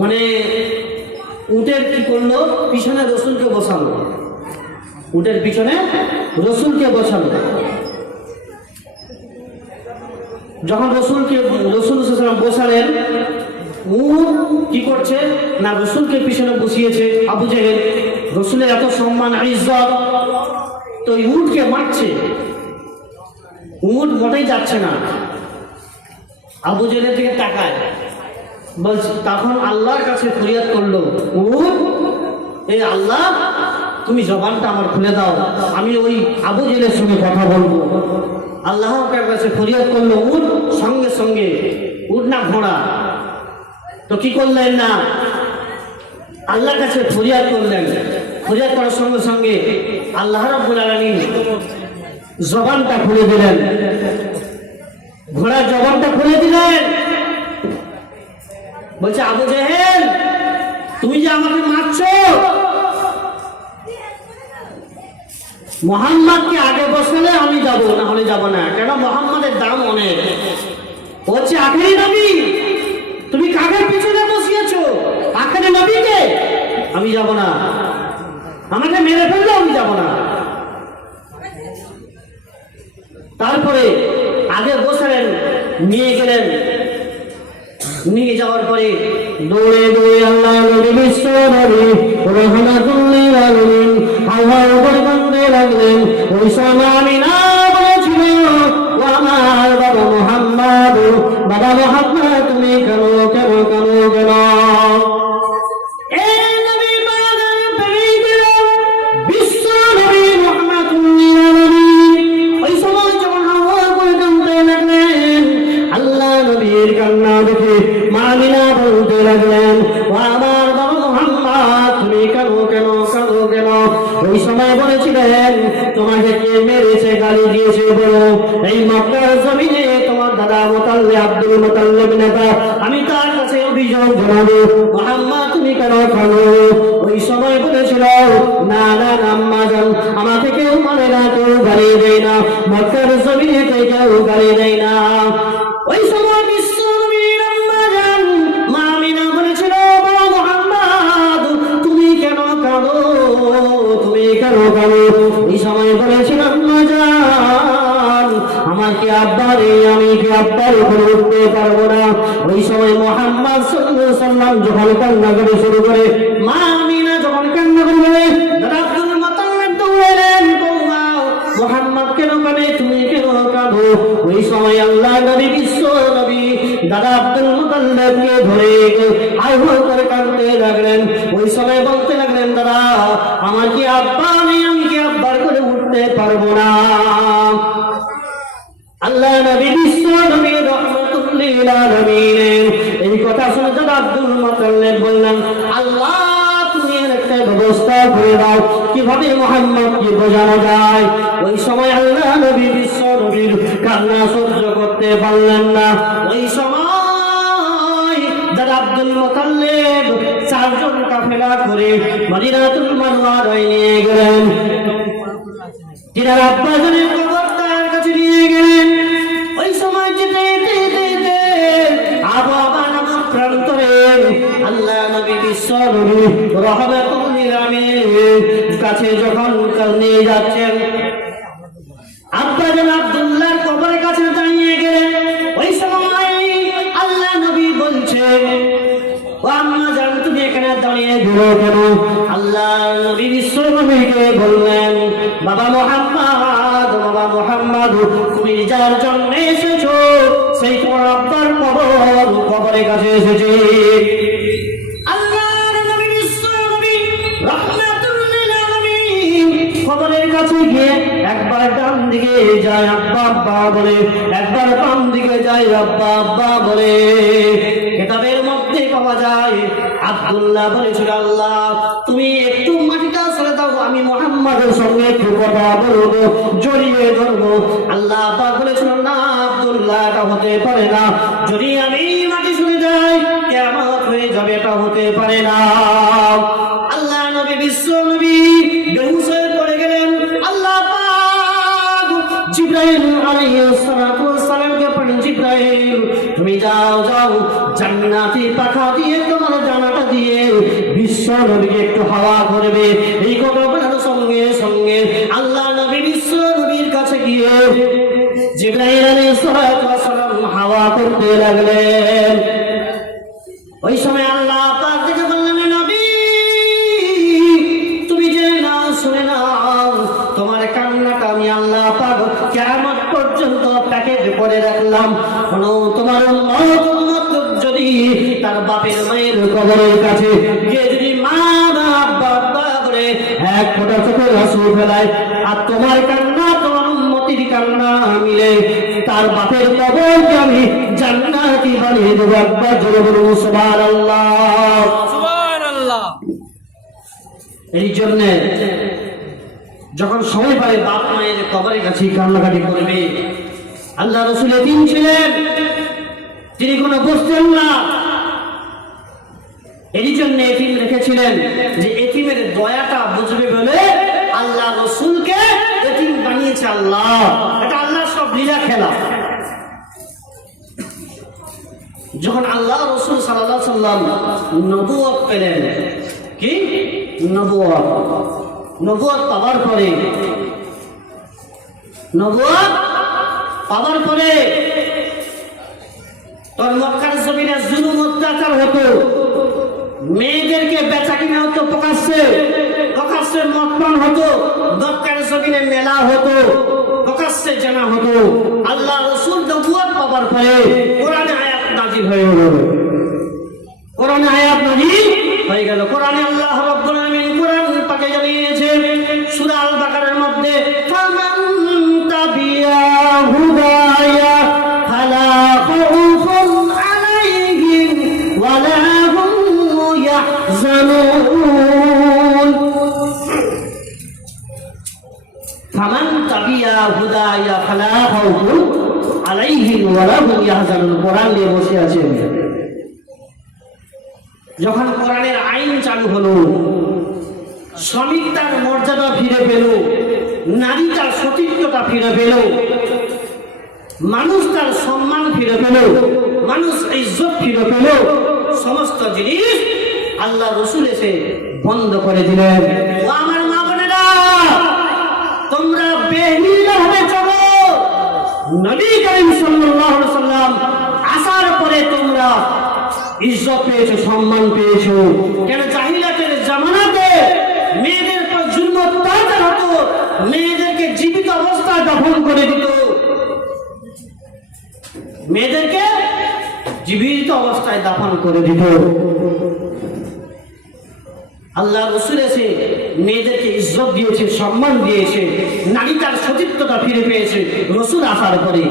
মানে উটের কি করলো, পিছনে রসুলকে বসালো, উটের পিছনে রসুলকে বসালো। যখন রসুল বসালেন, উট কি করছে না, রসুলকে পিছনে বসিয়েছে আবু জেহেল। রসুলের এত সম্মান আর ইজ্জত, তো উটকে মারছে, উট মোটেই যাচ্ছে না। আবু জেহেলের দিকে তাকায়, বলছে, তখন আল্লাহর কাছে ফরিয়াদ করলো, উট, এই আল্লাহ তুমি জবানটা আমার খুলে দাও, আমি ওই আবু জেহেলের সঙ্গে কথা বলবো। আল্লাহর কাছে ফরিয়াদ করলো, উট সঙ্গে সঙ্গে, উট না ঘোড়া, তো কি করলেন না, আল্লাহর কাছে ফরিয়াদ করলেন। ফরিয়াদ করার সঙ্গে সঙ্গে আল্লাহ রাব্বুল আলামিন জবানটা খুলে দিলেন, ঘোড়ার জবানটা খুলে দিলেন। বলছে, আবু জেহেল তুমি যে আমাকে মারছো, মুহাম্মদকে আগে বসালে আমি যাব, না হলে যাব না। কেন? মুহাম্মাদের দাম অনেক, হচ্ছে আখেরি নবী। তুমি কাকে পিছনে বসিয়েছো? আখেরি নবীকে। আমি যাব না, আমাকে মেরে ফেললে আমি যাব না। তারপরে আগে বসালেন, নিয়ে গেলেন। নিয়ে যাওয়ার পরে দৌড়ে দৌড়ে আল্লাহ নবী বিশ্ব নবী রাহমাতুল লিল আলামিন আল্লাহর উপর কাঁদতে লাগলেন। ওই সময় আমিনা বলেছিল, ও আমার বাবা মুহাম্মদ, বাবা মুহাম্মদ তুমি কেন কেন কেন কেন? এই নবী পাকের প্রেমিকেরা বিশ্ব নবী রাহমাতুল লিল আলামিন ওই সময় যখন আল্লাহর উপর কাঁদতে লাগলেন, আল্লাহ নবীর কান্না দেখে আমিনা বলতে লাগলেন, ও আমার বাবা মুহাম্মদ তুমি কেন কেন কেন কেন? ওই সময় বলেছিলেন, তোমাকে কে মেরেছে, গালি দিয়েছে বলো। এই মক্কার জমিনে তোমার দাদা মুতাল্লিব, আব্দুল মুতাল্লিব নেতা, আমি তার কাছে অভিযোগ জানাবো। মুহাম্মদ তুমি কেন খানো? ওই সময় বলেছিল, না না আম্মা জান, আমাকে কেউ মানে না, কেউ গালি দেয় না, মক্কার জমিনে কেউ গালি দেয় না। ওই সময় বিশ্ব নবীর আম্মা জান মা আমিনা বলেছিল, বাবা মুহাম্মদ তুমি কেন কাঁদো, তুমি কেন কাঁদো? এই সময় বলেছিল, আম্মা জান আমার কি আব্বা নেই, আমি কি আব্বার উপরে উঠতে পারবো না। ওই সময় মুহাম্মদ সাল্লাল্লাহু আলাইহি ওয়াসাল্লাম যখন কান্না করে শুরু করে, মা আমিনা যখন কান্না করে, দাদা আব্দুল মুতাল্লিব দৌড়ালেন, মুহাম্মদ কেন কাঁদে, তুমি কেন কাঁদো? ওই সময় আল্লাহ নবী বিশ্ব নবী দাদা আব্দুল মুতাল্লিবকে ধরে হাই হাই করে কাঁদতে লাগলেন। ওই সময় বলতে লাগলেন, দাদা আমার কি আব্বা নেই, আমি কি আব্বার করে উঠতে পারবো না। আল্লাহ নবী বিশ্ব নবী রাহমাতুল লিল আলামিন এই কথা শুনে দাদা আব্দুল মুতাল্লিব বললেন, আল্লাহ তুমি একটা ব্যবস্থা করে দাও, কিভাবে মুহাম্মদকে বোঝানো যায়। ওই সময় আল্লাহ নবী বিশ্ব নবীর কান্না সহ্য করতে পারলেন না। ওই সময় দাদা আব্দুল মুতাল্লিব 4 জন কাফেলা করে মদিনাতুল মুনাওয়ারায় নিয়ে গেলেন। তিনার আব্বাজানের কবরটার কাছে নিয়ে গেলেন। ওই সময় যেতে যেতে আবহাওয়া নামক প্রান্তরে আল্লাহ নবী বিশ্ব নবী রাহমাতুল লিল আলামিন কাছে যখন নিয়ে যাচ্ছেন, আব্বাজান আব্দুল্লাহর কবরের কাছে দাঁড়িয়ে গেলেন। ওই সময় আল্লাহ নবী বলছে, ও আম্মা জান তুমি এখানে দাঁড়িয়ে গেলো কেন? আল্লাহ নবী বিশ্ব নবীকে বললেন, বাবা মুহাম্মদ, বাবা মুহাম্মদ তুমি যার জন্য এসেছো সেই তোমার আব্বার কবরের কাছে এসেছি। আল্লাহর নবী বিশ্ব নবী রাহমাতুল লিল আলামিন কবরের কাছে গিয়ে একবার ডান দিকে যায় আব্বা আব্বা বলে, একবার বাম দিকে যায় আব্বা আব্বা বলে। কিতাবের মধ্যে পাওয়া যায় আব্দুল্লাহ বলেছিল, আল্লাহ তুমি একটু মাটিটা সরে দাও, আমি মুহাম্মাদের সঙ্গে একটু কথা বলবো, জড়িয়ে ধরবো। আল্লাহ পাক বলেছিল, না আব্দুল্লাহ এটা হতে পারে না, যদি আমি মাটি সরে যাই কিয়ামত হয়ে যাবে, এটা হতে পারে না। আল্লাহ নবী বিশ্ব নবী বেহুশ হয়ে পড়ে গেলেন। আল্লাহ পাক জিবরাইল আলাইহিস সালাতু ওয়াস সালামকে বলেন, জিবরাইল তুমি যাও যাও জান্নাতি পাখা দিয়ে তোমার জানাটা দিয়ে বিশ্ব নবীকে একটু হাওয়া করবে। এই কথা বলার সঙ্গে সঙ্গে আল্লাহ নবী বিশ্ব নবীর কাছে গিয়ে জিবরাইল আলাইহিস সালাম হাওয়া করতে লাগলেন। ওই সময় আল্লাহ পাক থেকে বললেন, নবী তুমি যে না শুনে নাও, তোমার কান্নাটা আমি আল্লাহ পাক কিয়ামত পর্যন্ত প্যাকেট করে রাখলাম। কোনো তোমার উম্মত যদি তার বাপের মায়ের কবরের কাছে গিয়ে যদি মা বাবা বলে এক ফোঁটা চোখের আঁসু ফেলায়, আর তোমার কান্না তোমার উম্মতির কান্না মিলে তার বাপের কবরকে আমি জান্নাতি বানিয়ে দেবো। একবার জোরে বলুন সুবহানাল্লাহ, সুবহানাল্লাহ। এই জন্য যখন সময় পায় বাপ মায়ের কবরের কাছে কান্নাকাটি করবে। আল্লাহ রাসূল এতিম ছিলেন, তিনি কোনো বুঝতেন না, এই জন্য এতিম রেখেছিলেন যে এতিমের দয়াটা বুঝবে বলে আল্লাহ রাসূলকে এতিম বানিয়েছে আল্লাহ। এটা আল্লাহ সব লীলা খেলা। যখন আল্লাহ রাসূল সাল্লাল্লাহু আলাইহি সাল্লাম নবুয়ত পেলেন, কি নবুয়ত পাওয়ার পরে তোর মক্কার জমিনে জুলুম অত্যাচার হতো, মেয়েদেরকে বেচা কিনা হতো, প্রকাশ্যে মদপান হতো, মক্কার জমিনে মেলা হতো, প্রকাশ্যে জানা হতো। আল্লাহ রাসূল নবুয়ত পাওয়ার পরে কোরআনে আয়াত নাযিল হয়ে গেল। কোরআনে আল্লাহ রাব্বুল আলামিন কোরআন পাকে জানিয়েছেন সূরা আল বাকারার মধ্যে, ফামান তাবিয়া হুদায়া ফালা খাউফুন আলাইহিম ওয়ালা হুম ইয়াহজানুন। ফামান তাবিয়া হুদায়া ফালা খাউফুন আলাইহিম ওয়ালা হুম ইয়াহজানুন। কোরআন নিয়ে বসে আছেন। যখন কোরআনের আইন চালু হলো, শ্রমিক তার মর্যাদা ফিরে পেল, নারী তার সতীত্বতা ফিরে পেল, মানুষ তার সম্মান ফিরে পেল, মানুষ ইজ্জত ফিরে পেল, সমস্ত জিনিস আল্লাহ রাসূল এসে বন্ধ করে দিলেন। ও আমার মা বোনেরা, তোমরা বেহিলাভাবে চলো। নবী করিম সাল্লাল্লাহু আলাইহি সাল্লাম আসার পরে তোমরা ইজ্জত পেয়েছো, সম্মান পেয়েছো। কেন জাহিলিয়াতের জামানাতে মেয়েদের পর জুলম অত্যাচার হতো, মেয়েদেরকে জীবিত অবস্থায় দাফন করে দিত, মেয়েদেরকে জীবিত অবস্থায় দাফন করে দিত। আল্লাহ রাসূল এসে মেয়েদেরকে ইজ্জত দিয়েছে, সম্মান দিয়েছে, নারী তার সতীত্বতা ফিরে পেয়েছে রাসূল আসার পরে।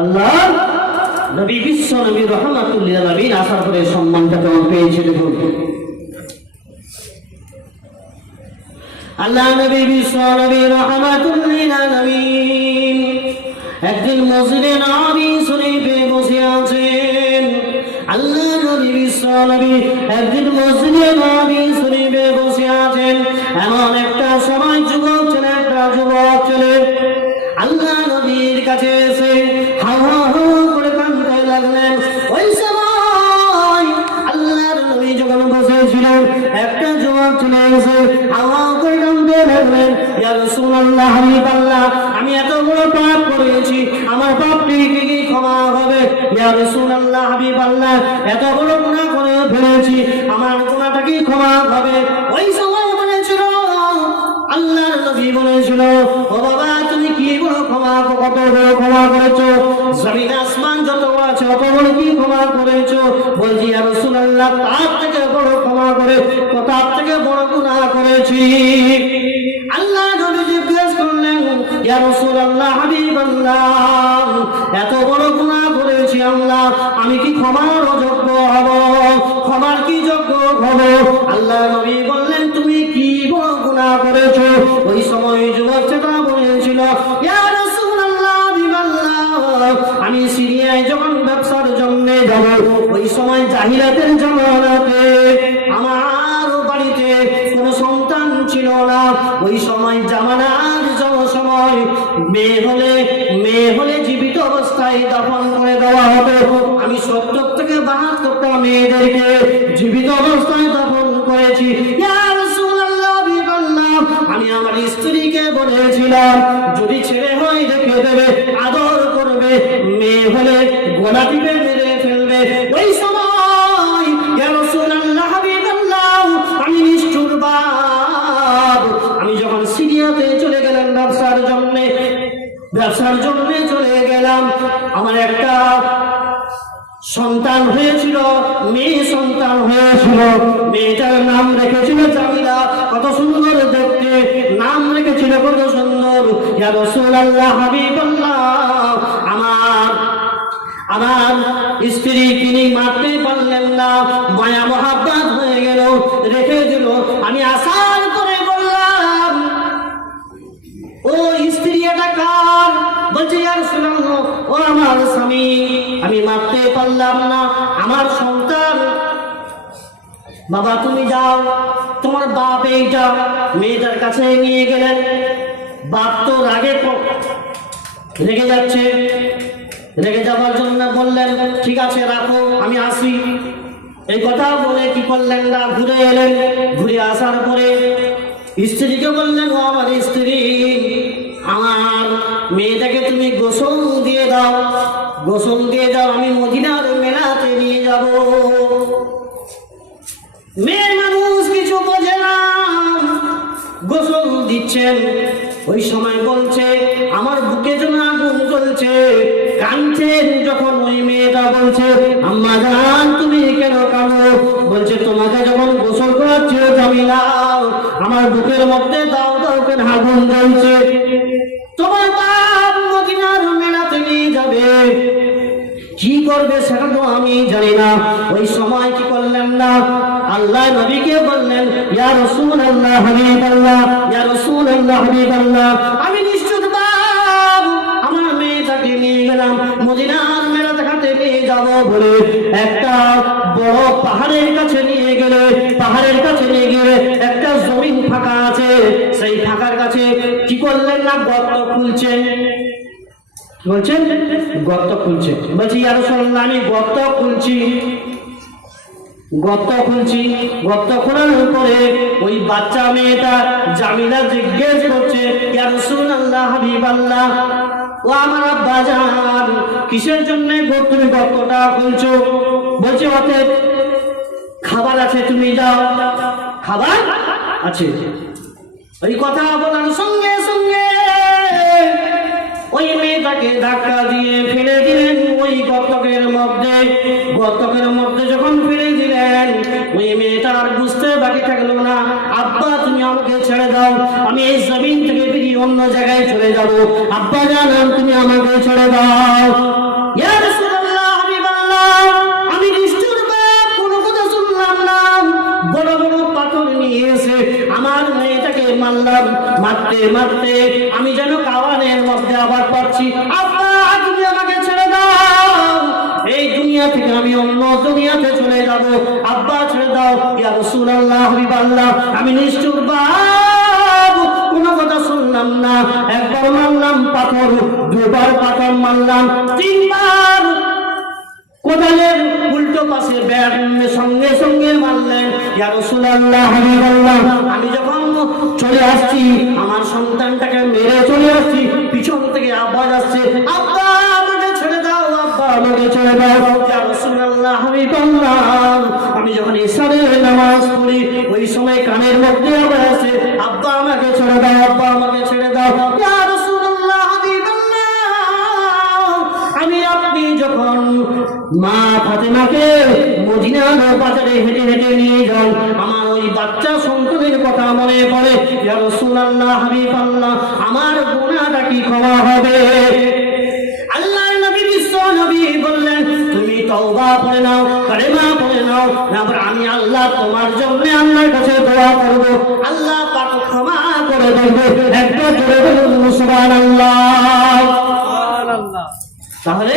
আল্লাহ নবী বিশ্ব নবী রাহমাতুল লিল আলামিন আসার পরে সম্মানটা কেমন পেয়েছে দেখুন। আল্লাহ নবী বিশ্ব নবী রাহমাতুল লিল আলামিন একদিন মসজিদে নবী শরীফে বসে আছেন। আল্লাহ নবী বিশ্ব নবী একদিন মসজিদে নবী শরীফে বসে আছেন। এমন একটা সময় যুবক ছেলে আল্লাহ নবীর কাছে এসে হাওয়া করে কাঁদতে লাগলেন। ওই সময় আল্লাহর নবী যখন বসেছিলেন, একটা যুবক চলে এসে হাওয়া করে কাঁদতে লাগলেন, ইয়া রাসূলুল্লাহ, হাবিবাল্লাহ, আমি এত বড় পাপ করেছি, আমার পাপটি কি ক্ষমা হবে? ইয়া রাসূলুল্লাহ, হাবিবাল্লাহ, এত বড় গুনাহ করে ফেলেছি, আমার গুনাহটা কি ক্ষমা হবে? ওই সময় বলেছিল, আল্লাহর নবী বলেছিল, ও বাবা ক্ষমা, কত বড় ক্ষমা করেছো, জমিন আসমান যত আছে অত বড় কি ক্ষমা করেছো। বলছি ইয়া রাসূলুল্লাহ তার থেকে বড় ক্ষমা করে, তার থেকে বড় গুনাহ করেছি। আল্লাহ নবী জিজ্ঞেস করলেন ইয়া রাসূলুল্লাহ হাবিবাল্লাহ, এত বড় গুনাহ করেছি আল্লাহ, আমি কি ক্ষমার অযোগ্য হব, ক্ষমার কি যোগ্য হব? আল্লাহ নবী বললেন তুমি কি বড় গুনাহ করেছো? ওই সময় যুবক ছেলেটা বলেছিল ইয়া রাসূলুল্লাহ হাবিবাল্লাহ, আমি সিরিয়ায় যখন ব্যবসার জন্য যাব, ওই সময় জাহিলাতের জামানাতে আমার বাড়িতে কোনো সন্তান ছিল না। ওই সময় জামানার সময় মেয়ে হলে জীবিত অবস্থায় দাফন করে দেওয়া হতো। আমি 70 থেকে 72টা মেয়েদেরকে জীবিত অবস্থায় দাফন করেছি। ইয়া রাসূলুল্লাহ হাবিবাল্লাহ, আমি আমার স্ত্রীকে বলেছিলাম যদি ছেলে হয় রেখে দেবে, আদর করবে, মেয়ে হলে গলা টিপে মেরে ফেলবে। ওই সময় ইয়া রাসূলুল্লাহ হাবিবাল্লাহ, আমি নিষ্ঠুর বাপ, আমি যখন সিরিয়াতে চলে গেলাম ব্যবসার জন্য চলে গেলাম, আমার একটা সন্তান হয়েছিল, মেয়ে সন্তান হয়েছিল। মেয়েটার নাম রেখেছিল জামিলা, কত সুন্দর দেখতে, নাম রেখেছিল কত সুন্দর। ইয়া রাসূলুল্লাহ হাবিবাল্লাহ, আমার স্ত্রী তিনি মারতে পারলেন না, মায়া মহাব্বত হয়ে গেল, রেখে দিল। আমি আসার করে বললাম ও স্ত্রী এটা কার? বলছে ইয়া রাসূলুল্লাহ ও আমার স্বামী, আমি মারতে পারলাম না, আমার সন্তান। বাবা তুমি যাও, তোমার বাপ এইটা। মেয়েটার কাছে নিয়ে গেলেন। বাপ তো রেগে যাচ্ছে, রেগে যাওয়ার জন্য বললেন ঠিক আছে রাখো, আমি আসি। এই কথা বলে কি করলেন না, ঘুরে এলেন। ঘুরে আসার পরে স্ত্রীকে বললেন ও আমার স্ত্রী, আমার মেয়েটাকে তুমি গোসল দিয়ে দাও, গোসল দিয়ে দাও, আমি মদিনার মেলাতে নিয়ে যাব। মেয়ে মানুষ কিছু বোঝে না, গোসল দিচ্ছেন। ওই সময় বলছে আমার বুকে যেন আগুন জ্বলছে, কাঁদছেন। যখন ওই মেয়েটা বলছে আম্মা জান তুমি কেন কাঁদো? বলছে তোমাকে যখন গোসল করাচ্ছি জামিলা, আমার বুকের মধ্যে দাও দাও করে আগুন জ্বলছে। তোমার বাপ মদিনার মেলাতে নিয়ে যাবে, কি করবে সেটা তো আমি জানি না। ওই সময় কি করলেন না, আল্লাহ নবীকে বললেন ইয়া রাসূলুল্লাহ হাবিবাল্লাহ, ইয়া রাসূলুল্লাহ হাবিবাল্লাহ, আমি নিশ্চিত বাপ আমার মেয়েটাকে নিয়ে গেলাম মদিনার মেলা দেখাতে নিয়ে যাব বলে একটা বড় পাহাড়ের কাছে নিয়ে গেলে, পাহাড়ের কাছে নিয়ে গেলে একটা জমিন ফাঁকা আছে, সেই ফাঁকার কাছে কি করলেন না, গর্ত খুলছেন। বলছেন গর্ত খুলছে। বলছি ইয়া রাসূলুল্লাহ আমি গর্ত খুলছি। গর্ত খোলার পরে ওই বাচ্চা মেয়েটা জামিলা জিজ্ঞেস করছে ইয়া রাসূলুল্লাহ হাবিবাল্লাহ, ও আমার আব্বা জান কিসের জন্য তুমি গর্তটা খুলছো? বলছে ওতে খাবার আছে, তুমি যাও, খাবার আছে। ওই কথা বলার সঙ্গে সঙ্গে ওই মেয়েটাকে ধাক্কা দিয়ে ফেলে দিলেন ওই গর্তকের মধ্যে যখন ফেলে দিলেন, ওই মেয়েটা আর বুঝতে বাকি থাকলো না, আব্বা তুমি আমাকে ছেড়ে দাও, আমি এই জমিন থেকে বেরিয়ে অন্য জায়গায় চলে যাব, আব্বা জান তুমি আমাকে ছেড়ে দাও। ইয়া রাসূলুল্লাহ হাবিবাল্লাহ, আমি নিষ্ঠুর বাপ, কোনো কথা শুনলাম না, বড় বড় পাথর নিয়ে এসে আমার মেয়েটাকে মারলাম। মারতে মারতে আমি যেন কাওয়ানের মধ্যে আবার পাচ্ছি, আব্বা তুমি আমাকে ছেড়ে দাও, এই দুনিয়া থেকে আমি অন্য দুনিয়াতে চলে যাব, আব্বা ছেড়ে দাও। ইয়া রাসূলুল্লাহ হাবিবাল্লাহ, আমি নিষ্ঠুর বাপ, কোনো কথা শুনলাম না, একবার মারলাম পাথর, দুবার পাথর মারলাম, তিনবার কোদালের উল্টো পাশে সঙ্গে সঙ্গে মারলেন। ইয়া রাসূলুল্লাহ হাবিবাল্লাহ, আমি যখন চলে আসছি, আমার সন্তানটাকে মেরে চলে আসছি, পিছন থেকে আওয়াজ আসছে আব্বা আমাকে ছেড়ে দাও, আব্বা আমাকে ছেড়ে দাও। ইয়া রাসূলুল্লাহ হাবিবাল্লাহ, আমি যখন ইশারের নামাজ পড়ি ওই সময় কানের মধ্যে আওয়াজ আসে আব্বা আমাকে ছেড়ে দাও, আব্বা আমাকে ছেড়ে দাও। ইয়া রাসূলুল্লাহ হাবিবাল্লাহ, মা ফাতেমাকে মদিনার বাজারে হেঁটে হেঁটে নিয়ে যান। আমার ওই বাচ্চা সন্তানের কথা মনে পড়ে। ইয়া রাসূলুল্লাহ, হাবিবাল্লাহ, আমার গুনাহটা কি ক্ষমা হবে? আল্লাহর নবী বিশ্ব নবী বললেন, তুমি তওবা করে নাও, কালেমা পড়ে নাও, তারপর আমি আল্লাহ তোমার জন্য আল্লাহর কাছে দোয়া করব, আল্লাহ পাক ক্ষমা করে দেবে। একবার জোরে বলুন সুবহানাল্লাহ। তাহলে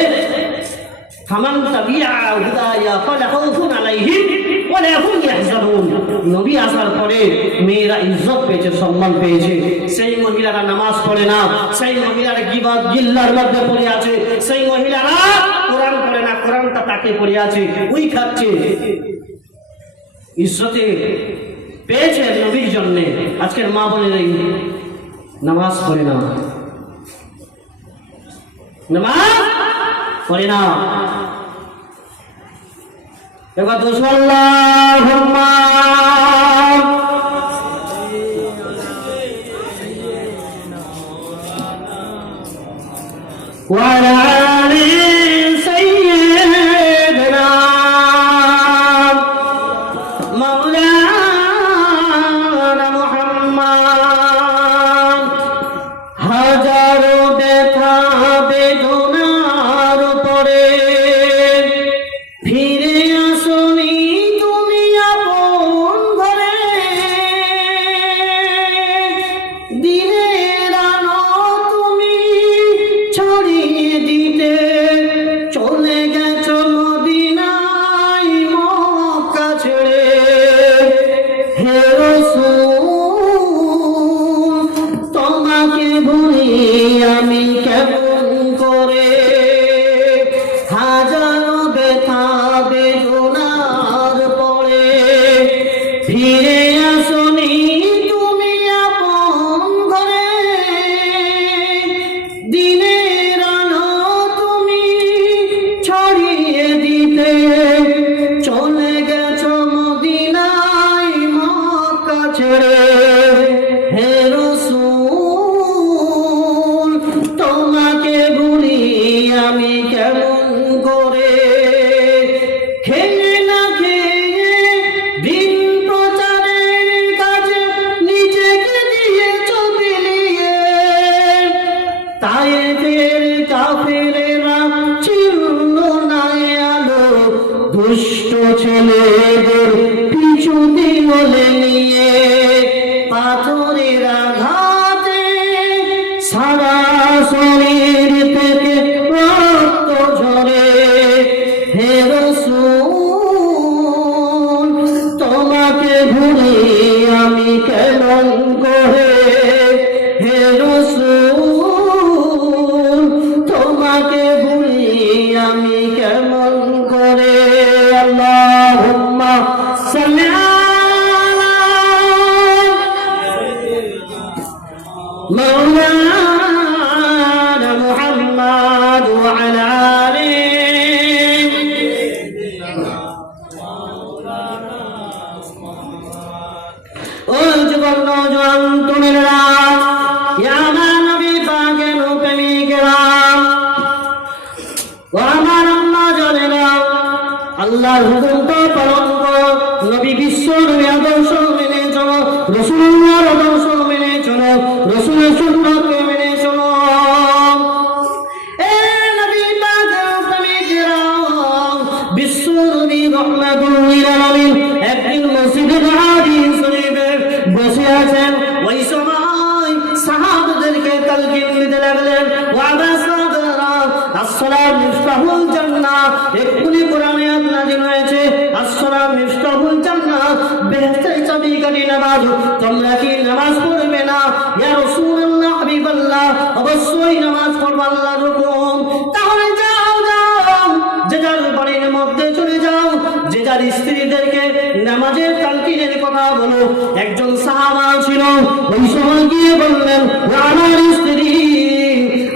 ফামান তাবিআ হুদায়া ফালা খাউফুন আলাইহিম ওয়া লা হুম ইয়াহজানুন। নবী আসার পরে মেয়েরা ইজ্জত পেয়েছে, সম্মান পেয়েছে। সেই মহিলারা নামাজ পড়ে না, সেই মহিলারা গীবত গিল্লার মধ্যে পড়ে আছে, সেই মহিলারা কোরআন পড়ে না, কোরআনটা তাকে পড়ে আছে, ওই খাচ্ছে। ইজ্জতে পেয়েছে নবীর জন্য। আজকের মা বলে নেই নামাজ পড়ে না, নামাজ পড়ে না। এবার দুশাল্লাহুম্মা ওয়া আলা আলি সাইয়্যিদিনা মাওলানা মুহাম্মদ। হাজারো ব্যথা বেদনার পরে ফিরে আসনি তুমি আপন ঘরে, দিনের আলো তুমি ছড়িয়ে দিতে চলে গেছো মদিনায় মক্কা ছেড়ে। হে রাসূল, তোমাকে ভুলি আমি কেমন করে? হাজারো ব্যথা বেদনার পরে ফিরে আসনি তুমি আপন ঘরে, দিনের আলো তুমি ছড়িয়ে দিতে চলে গেছো মদিনায় মক্কা ছেড়ে। হে রাসূল, তোমাকে ভুলি আমি কেমন করে? খেয়ে না খেয়ে দিন প্রচারের কাজে নিজেকে দিয়েছ বিলিয়ে, তায়েফের কাফেরেরা ছিল না আলো, দুষ্ট ছেলেদের পিছু দিলে নিয়ে। পাথরের আঘাতে সারা শরীর থেকে রক্ত ঝরে। হে রাসূল, তোমাকে ভুলি আমি কেমন করে? হে রাসূল, তোমাকে ভুলি আমি কেমন করে? আল্লাহুম্মা সাল্লি আলা মাওলানা মুহাম্মদ ওয়া আলা আলিহি। ও যুবক নওজোয়ান তরুণেরা, ইয়া আমার নবী পাকের প্রেমিকেরা, ও আমার আম্মা জানেরা, আল্লাহর হুকুমটা পালন করো। নবী বিশ্ব নবী আদর্শ মেনে চলো, রাসূলুল্লাহর আদর্শ মেনে চলো, রাসূলের সুন্নাতকে মেনে চলো। এ নবী পাকের প্রেমিকেরা, বিশ্ব নবী রাহমাতুল লিল আলামিন একদিন মসজিদে নববী শরীফে বসে আছেন। ওই সময় সাহাবাদেরকে তালকিন দিতে লাগলেন, ওয়া বাসাদরা আসসালাম মিফতাহুল জান্নাহ। এক্ষুনি কোরআনে আয়াত নাযিল হয়েছে, আসসালাম মিফতাহুল জান্নাহ, বেহেশতের চাবিকাঠি নামাজ। তোমরা কি নামাজ পড়বে না? ইয়া রাসূলুল্লাহ, হাবিবাল্লাহ, অবশ্যই নামাজ পড়ব, আল্লাহর হুকুম। তাহলে যাও যাও, যে যার বাড়ির মধ্যে চলে যাও, যে যার স্ত্রীদেরকে নামাজের তালকিনের কথা বলো। একজন সাহাবা ছিল, ওই সময় গিয়ে বললেন, আমার স্ত্রী,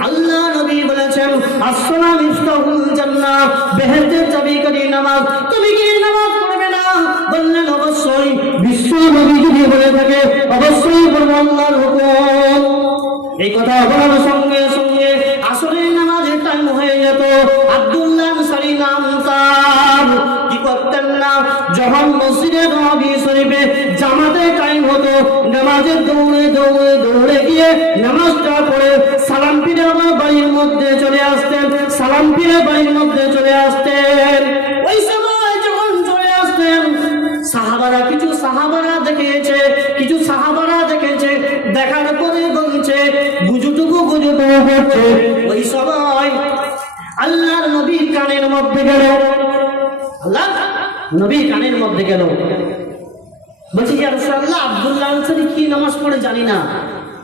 আল্লাহ নবী বলেছেন আসসালাম মিফতাহুল জান্নাহ, বেহেশতের চাবিকাঠি নামাজ, তুমি কি নামাজ পড়বে না? বললেন অবশ্যই। বিশ্ব নবী যদি বলে থাকে অবশ্যই পড়ব, আল্লাহর হুকুম। এই কথা বলার সঙ্গে সঙ্গে আসরের নামাজের টাইম হয়ে যেত। আব্দুল্লাহ আনসারী নাম সালাম ফিরে বাড়ির মধ্যে চলে আসতেন। ওই সময় যখন চলে আসতেন কিছু সাহাবারা দেখেছে, দেখার পরে বলছে গুজুটুকু করছে। ওই সময় আল্লাহর নবীর কানের মধ্যে গেল, বলছি ইয়া রাসূলুল্লাহ, আব্দুল্লাহ আনসারী কি নামাজ পড়ে জানি না,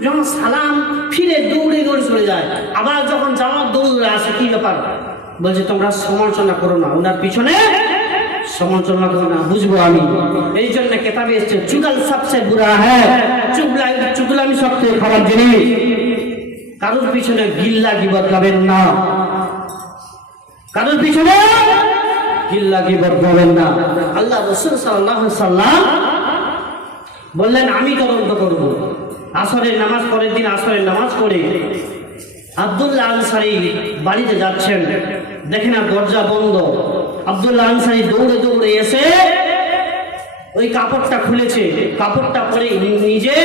যখন সালাম ফিরে দৌড়ে চলে যায়, আবার যখন জামাত দৌড়ে আসে, কি ব্যাপার? বলছে তোমরা সমালোচনা করো না, ওনার পিছনে সমালোচনা করো না, বুঝবো আমি। এই জন্য কেতাবে এসছে চুগল সবচেয়ে বুরা হ্যায়, চুগলামি সবচেয়ে খারাপ জিনিস। কারোর পিছনে গিল্লা গিবত করবেন না, আল্লাহ রাসূল সাল্লাল্লাহু আলাইহি সাল্লাম বললেন আমি তদন্ত করব। আসরের নামাজ পরের দিন আসরের নামাজ পড়ে আব্দুল্লাহ আনসারী বাড়িতে যাচ্ছেন, দেখেন না দরজা বন্ধ। আব্দুল্লাহ আনসারী দৌড়ে এসে ওই কাপড়টা খুলেছে, কাপড়টা পরে নিজে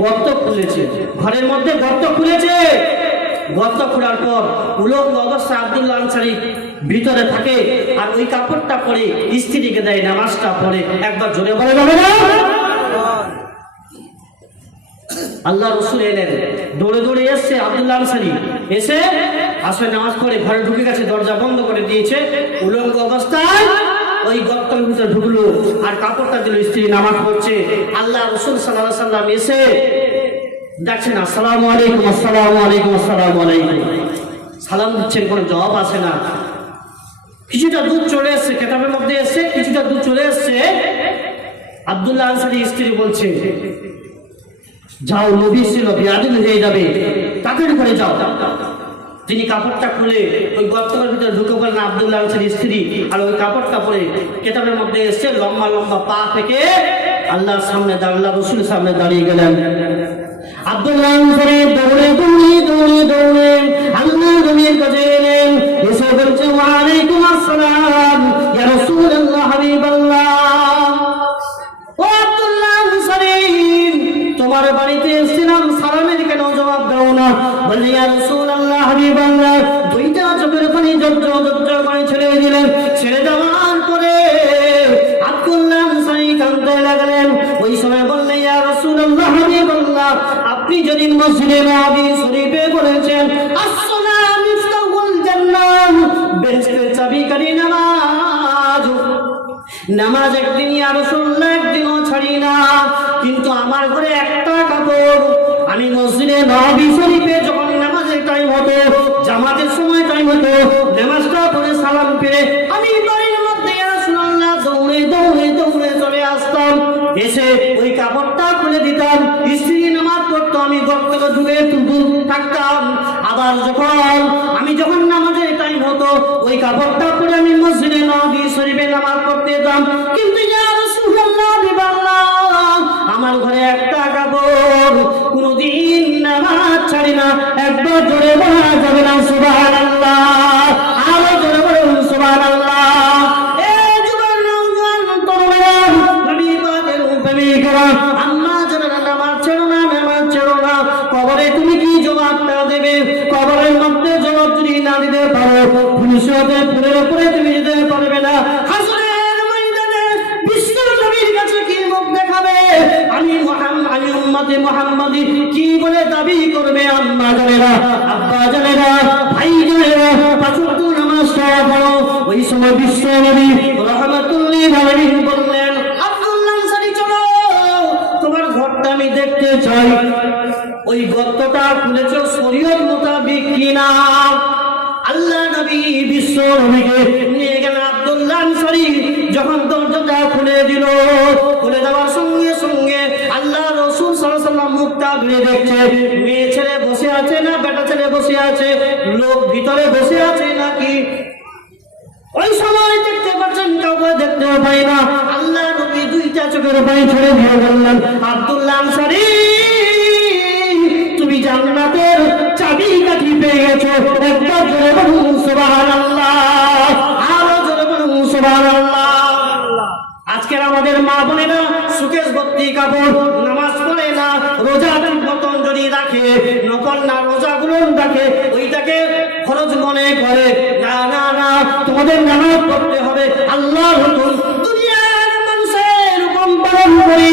গর্ত খুলেছে, ঘরের মধ্যে গর্ত খুলেছে। গর্ত খোলার পর উলঙ্গ অবস্থা আব্দুল্লাহ আনসারী ভিতরে থাকে, আর ওই কাপড়টা পরে স্ত্রীকে দেয়, নামাজটা পড়ে। একবার জোরে বলে যাবে না? আল্লাহ রাসূল এলেন, দৌড়ে এসছে আব্দুল্লাহ আনসারী, এসে আসরে নামাজ পড়ে ঘরে ঢুকে গেছে, দরজা বন্ধ করে দিয়েছে। উলঙ্গ অবস্থায় ওই গর্তের ভিতরে ঢুকলো আর কাপড়টা দিল, স্ত্রী নামাজ পড়ছে। আল্লাহ রাসূল সাল্লাল্লাহু আলাইহি সাল্লাম এসে ডাকছেন আসসালামু আলাইকুম, সালাম দিচ্ছেন, কোনো জবাব আসে না। কিছুটা দূর চলে এসছে, কেতাবের মধ্যে এসছে কিছুটা দূর চলে এসছে, আব্দুল্লাহ আনসারী স্ত্রী বলছে যাও, নবী ছিল বেয়াদবি হয়ে যাবে, তাড়াতাড়ি করে যাও। তিনি কাপড়টা খুলে ওই গর্তের ভিতরে ঢুকে পড়লেন আব্দুল্লাহ আনসারী স্ত্রী, আর ওই কাপড়টা পরে কেতাবের মধ্যে এসছে লম্বা পা থেকে আল্লাহর সামনে, আল্লাহ রাসূলের সামনে দাঁড়িয়ে গেলেন। আব্দুল্লাহ আনসারী দৌড়ে আল্লাহ নবীর কাছে এলেন, এসে বলছে ওয়া আলাইকুম আসসালাম ইয়া রাসূলুল্লাহ হাবিবাল্লাহ। ও আব্দুল্লাহ আনসারী, তোমার বাড়িতে এসেছিলাম, সালামের কেন জবাব দাও না? বলে ইয়া রাসূলুল্লাহ হাবিবাল্লাহ। দুইটা চোখের পানি জজ্জর করে ছেড়ে দিলেন। ছেড়ে দেওয়ার পরে আব্দুল্লাহ আনসারী কাঁদতে লাগলেন। ওই সময় বললেন ইয়া রাসূলুল্লাহ হাবিবাল্লাহ, আপনি যদি মসজিদে নববী শরীফে বলেছেন আসসালাম মিফতাহুল জান্নাহ, বেহেশতের চাবিকাঠি নামাজ একদিন ইয়া রাসূলুল্লাহ একদিনও ছাড়ি না, কিন্তু আমার ঘরে একটা কাপড়, আমি মসজিদে নববী শরীফে যখন নামাজের টাইম হতো, জামাতের সময় টাইম হতো, নামাজটা পড়ে সালাম ফিরে আমি বাড়ির মধ্যে ইয়া রাসূলুল্লাহ দৌড়ে চলে আসতাম, এসে ওই কাপড়টা খুলে দিতাম, স্ত্রী নামাজ পড়তো, আমি গর্তে ঢুকে থাকতাম। আবার যখন নামাজের টাইম হতো, ওই কাপড়টা পরে আমি মসজিদে নববী শরীফে নামাজ পড়তে যেতাম। কিন্তু ইয়া রাসূলুল্লাহ আমার ঘরে একটা কাপড়, কোনদিন নামাজ ছাড়ি না। একবার জোরে বলা যাবে না সুবহানাল্লাহ? আরো জোরে বলুন সুবহানাল্লাহ। আম্মা জানেন নামাজ ছেড়ো না, কবরে তুমি কি জবাবটা দেবে? কবরের মধ্যে জবাব যদি না দিতে পারো, ভবিষ্যতের ফুলের উপরে তুমি যেতে পারবে না। হাসরের ময়দানে বিশ্ব নবীর কাছে কি মুখ দেখাবে? আমি উম্মতে মুহাম্মাদি কি বলে দাবি করবে? আম্মা জানেরা, আব্বা জানেরা, ভাই জানেরা, পাঁচ ওয়াক্ত নামাজটা পড়ো। ওই সময় বিশ্ব নবী রাহমাতুল লিল আলামিন বললেন, আব্দুল্লাহ আনসারী চলো, তোমার ঘরটা আমি দেখতে চাই। ওই গর্তটা খুলেছো শরীয়ত মোতাবেক কিনা? আল্লাহ নবী বিশ্ব নবীকে নিয়ে গেলেন। আব্দুল্লাহ আনসারী যখন দরজাটা খুলে দিল, খুলে দেওয়ার সঙ্গে আল্লাহ রাসূল সাল্লাল্লাহু আলাইহি ওয়াসাল্লাম মুখটা ঘুরে দেখছে, মেয়ে ছেলে বসে আছে না বেটা ছেলে বসে আছে, লোক ভিতরে বসে আছে নাকি। ওই সময় দেখতে পাচ্ছেন কাউকে দেখতে পাই না। আল্লাহ নবী দুইটা চোখের পানি ছেড়ে দিয়ে বললেন, আব্দুল্লাহ আনসারী তুমি জান্নাতের চাবিকাঠি পেয়ে গেছো। একবার জোরে বলুন সুবহানাল্লাহ, আরো জোরে বলুন সুবহানাল্লাহ। আজকের আমাদের মা বোনেরা সুকেশ ভর্তি কাপড়, নামাজ পড়ে না, রোজা ঠিক মতন যদি রাখে, নকল না রোজাগুলো যখন ডাকে ওইটাকে ফরজ মনে করে। না না না, তোমাদের নামাজ পড়তে হবে, আল্লাহর হুকুম। দুনিয়ার মানুষের হুকুম পালন করি,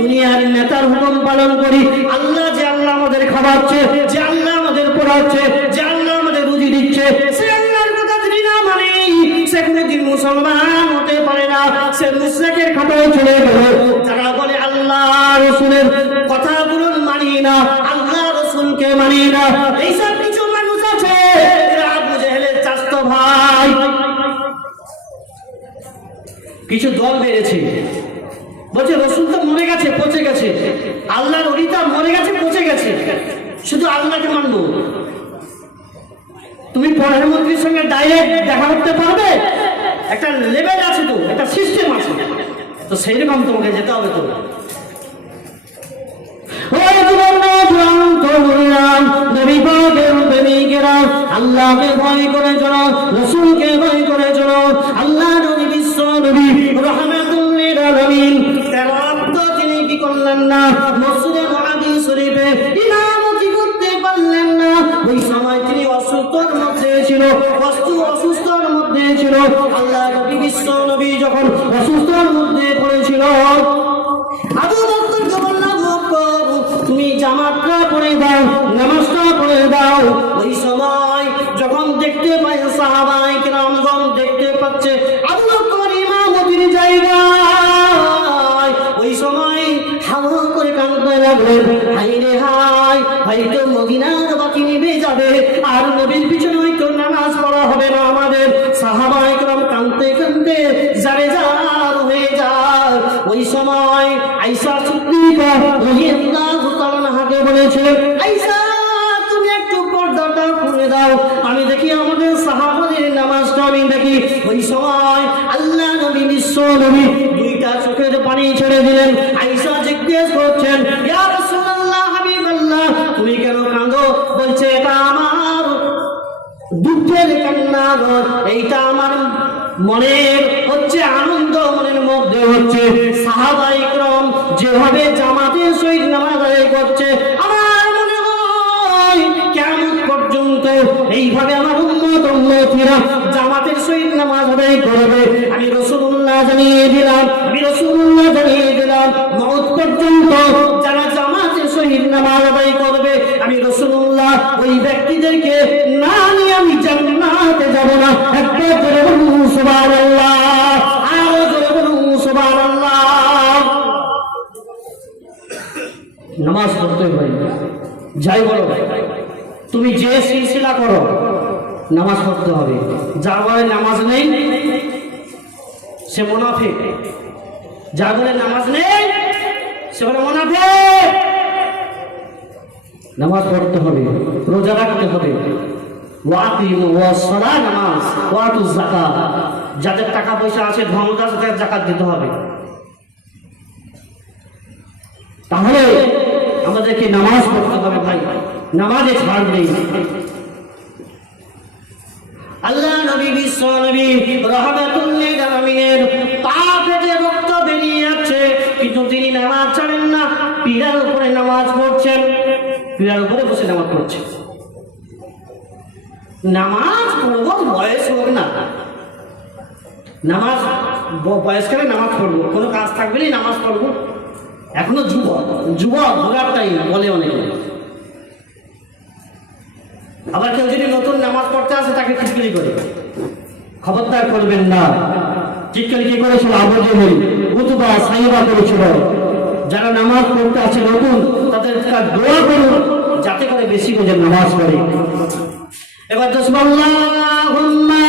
দুনিয়ার নেতার হুকুম পালন করি। আল্লাহ যে আল্লাহ আমাদের খাওয়াচ্ছে, যে আল্লাহ আমাদের পড়াচ্ছে, যে আল্লাহ আমাদের রুজি দিচ্ছে, সে আল্লাহর কথা যদি না মানি, সে কোনোদিন মুসলমান হতে পারে না, সে মুশরিকের খাতায় চলে গেল। যারা বলে আল্লাহ রাসূলের কথাগুলো মানি না, আল্লাহ রাসূলকে মানি না, এইসব কিছু মানুষ আছে, এরা আবু জেহেলের চাচতো ভাই। কিছু দল বেড়েছে, বলছে রসুল তো মরে গেছে, পচে গেছে, আল্লাহর ওলিটা মরে গেছে, পচে গেছে, শুধু আল্লাহকে মানবো। তুমি প্রধানমন্ত্রীর সঙ্গে ডাইরেক্ট দেখা করতে পারবে? একটা লেভেল আছে, তো একটা সিস্টেম আছে, তো সেই রকম তোমাকে যেতে হবে। তো আল্লাহকে ভয় করে চলো, রসুলকে ভয় করে চলো। আল্লাহ নবী বিশ্ব নবী রাহমাতুল লিল আলামিন, তিনি কি করলেন না? মসজিদে নববী শরীফে ইমামতি করতে পারলেন না। ওই সময় তিনি অসুস্থর মধ্যে ছিল, অসুস্থর মধ্যে ছিল। আল্লাহ নবী বিশ্ব নবী যখন অসুস্থর মধ্যে পড়েছিল, আবু বকরকে বললাম, তুমি জামাতটা পড়ে দাও, নামাজটা পড়ে দাও। ওই সময় যখন দেখতে পাই সাহাবায়ে কেরামগণ দেখতে পাচ্ছে আবু বকর ইমামতির জায়গায়, ওই সময় হাওয়া করে কাঁদতে লাগলেন, হায় রে হায়, হয়তো মদিনার বাতি নিভে যাবে, আর নবীর পিছনে হয়তো নামাজ পড়া হবে না আমাদের। সাহাবায়ে কেরাম কাঁদতে কাঁদতে জারে জার হয়ে যায়। ওই সময় আয়েশা সিদ্দিকা রাদিয়াল্লাহু তাআলা আনহাকে বলেছিলেন, আয়েশা তুমি একটু পর্দাটা খুলে দাও, আমি দেখি আমাদের সাহাবাদের নামাজটা আমি দেখি। ওই সময় আল্লাহ নবী বিশ্ব নবী দুইটা চোখের পানি ছেড়ে দিলেন। আয়েশা জিজ্ঞেস করছেন, ইয়া রাসূলুল্লাহ, হাবিবাল্লাহ, তুমি কেন কাঁদো? বলছে, এটা আমার দুঃখের কান্না, এইটা আমার মনের হচ্ছে আনন্দ, মনের মধ্যে হচ্ছে সাহাবায়ে কেরাম যেভাবে জামাতের সহিত নামাজ আদায় করছে, আমার মনে হয় কিয়ামত পর্যন্ত এইভাবে আমার উম্মতীরা জামাতের সহিত নামাজ আদায় করবে। আমি রাসূলুল্লাহ জানিয়ে দিলাম, মওত পর্যন্ত যারা জামাতের সহিত নামাজ আদায় করবে, আমি রাসূলুল্লাহ ওই ব্যক্তিদেরকে না নিয়ে আমি জান্নাতে যাব না। একবার জোরে বলুন সুবহানাল্লাহ, আরো জোরে বলুন সুবহানাল্লাহ। নামাজ পড়তে হয়, যাই বলো, তুমি যে সিলসিলা করো, নামাজ পড়তে হবে। যার বলে নামাজ নেই সে মুনাফিক, যার বলে নামাজ নেই সে বলে মুনাফিক। নামাজ পড়তে হবে, রোজা রাখতে হবে, নামাজ, যাকাত, যাদের টাকা পয়সা আছে ধনটা তাদের যাকাত দিতে হবে। তাহলে আমাদেরকে নামাজ পড়তে হবে ভাই, নামাজে ছাড় নেই। আল্লাহ নবী বিশ্ব নবী রাহমাতুল লিল আলামিনের পা ফেটে রক্ত বেরিয়ে যাচ্ছে, কিন্তু তিনি নামাজ ছাড়েন না। পীরের উপরে নামাজ পড়ছেন, পীরের উপরে বসে নামাজ পড়ছেন। নামাজ পড়বো, বয়স হোক না, নামাজ বয়স্কালে নামাজ পড়বো, কোনো কাজ থাকবে না, নামাজ পড়বো। এখনো যুবক ঘোরার টাইম বলে অনেকে। আবার কেউ যদি নতুন নামাজ পড়তে আসে তাকে টিটকারি করে, খবরদার করবেন না। টিটকারি কি করেছিল? আবু জেহেল, উতবা, সাইবা করেছিল। যারা নামাজ পড়তে আছে নতুন, তাদের দোয়া করুন যাতে করে বেশি করে নামাজ পড়ে। এবার আল্লাহুম্মা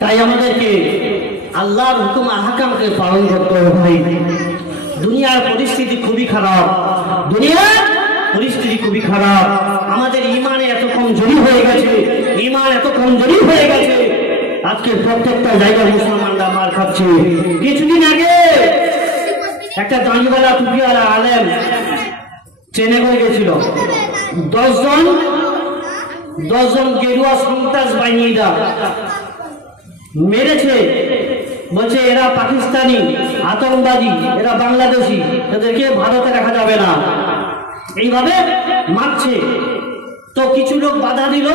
তাই আমাদেরকে আল্লাহর হুকুম আহকামকে পালন করতে হবে ভাই। দুনিয়ার পরিস্থিতি খুবই খারাপ, দুনিয়ার পরিস্থিতি খুবই খারাপ। আমাদের ইমানে এত কমজোরি হয়ে গেছে, ইমান এত কমজোরি হয়ে গেছে, আজকে প্রত্যেকটা জায়গায় মুসলমানরা মার খাচ্ছে। কিছুদিন আগে একটা দাঁড়িওয়ালা টুপিওয়ালা আলেম ট্রেনে করে গেছিল, 10 জন গেরুয়া সন্ত্রাস বাহিনীরা মেরেছে। বলছে এরা পাকিস্তানি আতঙ্কবাদী, এরা বাংলাদেশি, এদেরকে ভারতে রাখা যাবে না, এইভাবে মারছে। তো কিছু লোক বাধা দিল,